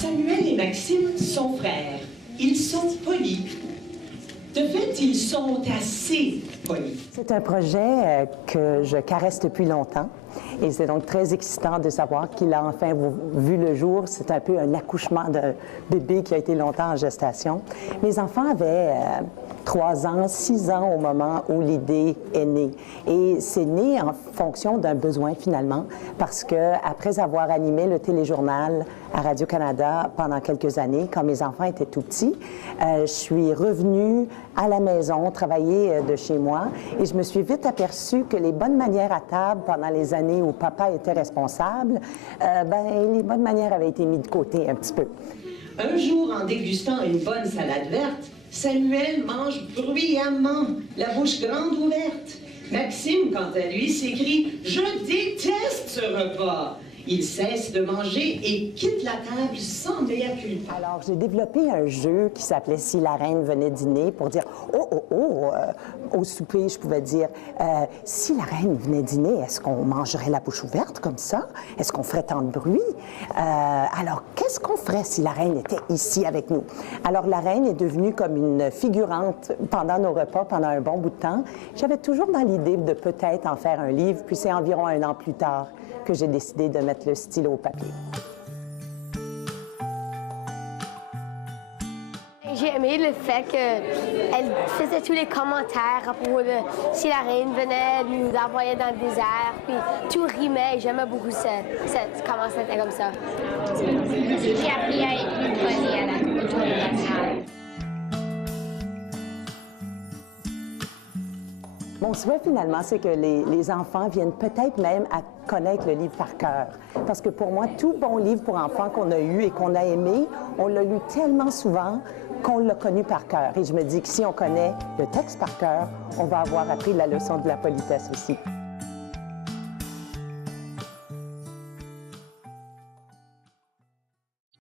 Samuel et Maxime sont frères. Ils sont polis. De fait, ils sont assez polis. C'est un projet que je caresse depuis longtemps et c'est donc très excitant de savoir qu'il a enfin vu le jour. C'est un peu un accouchement de bébé qui a été longtemps en gestation. Mes enfants avaient 3 ans, 6 ans au moment où l'idée est née. Et c'est né en fonction d'un besoin finalement, parce que après avoir animé le téléjournal à Radio-Canada pendant quelques années, quand mes enfants étaient tout petits, je suis revenue à la maison, travailler de chez moi, et je me suis vite aperçue que les bonnes manières à table pendant les années où papa était responsable, les bonnes manières avaient été mises de côté un petit peu. Un jour, en dégustant une bonne salade verte, Samuel mange bruyamment, la bouche grande ouverte. Maxime, quant à lui, s'écrie « Je déteste ce repas ». Il cesse de manger et quitte la table sans mea culpa. Alors, j'ai développé un jeu qui s'appelait « Si la reine venait dîner » pour dire « Oh, au souper, je pouvais dire si la reine venait dîner, est-ce qu'on mangerait la bouche ouverte comme ça? Est-ce qu'on ferait tant de bruit? Alors, qu'est-ce qu'on ferait si la reine était ici avec nous? » Alors, la reine est devenue comme une figurante pendant nos repas, pendant un bon bout de temps. J'avais toujours dans l'idée de peut-être en faire un livre, puis c'est environ 1 an plus tard que j'ai décidé de mettre le stylo au papier. J'ai aimé le fait qu'elle faisait tous les commentaires à propos de si la reine venait nous envoyer dans le désert, puis tout rimait. J'aimais beaucoup comment c'était comme ça. J'ai appris à être plus polie à la culture nationale. Mon souhait, finalement, c'est que les enfants viennent peut-être même à connaître le livre par cœur. Parce que pour moi, tout bon livre pour enfants qu'on a eu et qu'on a aimé, on l'a lu tellement souvent qu'on l'a connu par cœur. Et je me dis que si on connaît le texte par cœur, on va avoir appris la leçon de la politesse aussi.